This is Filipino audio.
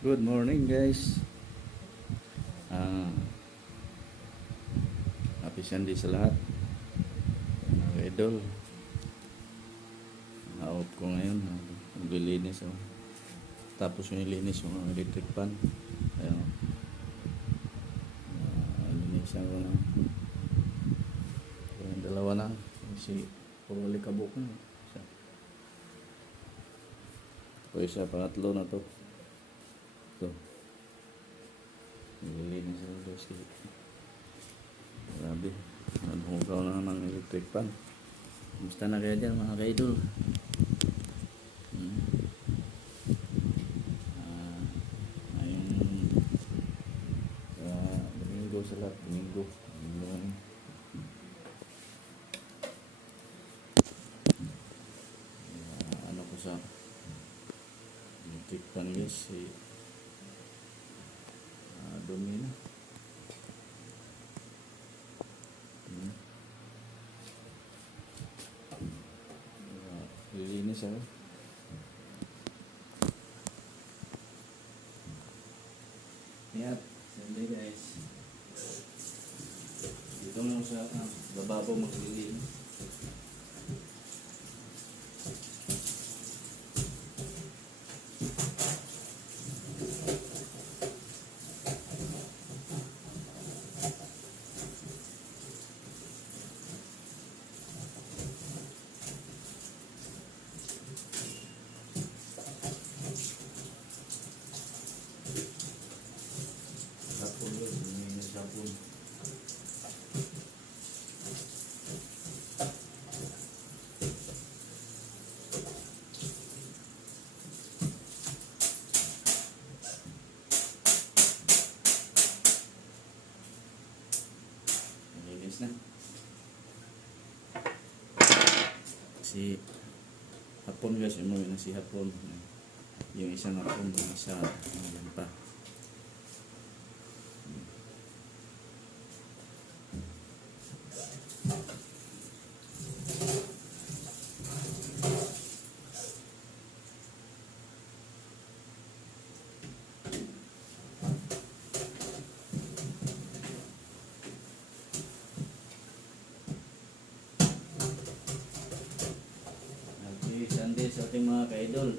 Good morning guys. Ah, Happy Sunday sa lahat. Mga idol. Na-off ko ngayon. Naglilinis ako. Tapos yung nilinis yung electric pan. Ayun. Linisan ko na. Yung dalawa na. Kasi puro likabok na. Isa pangatlo na to. Ito. Nililinis ako guys. Grabe. Naghugaw na ng electric pan. Kumusta na kaya dyan mga ka-idol? Ngayong Domingo sa lahat. Domingo. Ano ko sa electric pan guys. Dumi na. Lilinis ako. Yep, Sunday guys. Dito mo sa bababaw maglilinis. Sapon yun, lilinis sapon. Linis na. Si hapon guys, umuwi na si hapon. Yung isang hapon, yung isa yan pa. Happy Sunday sa ating mga ka-idol.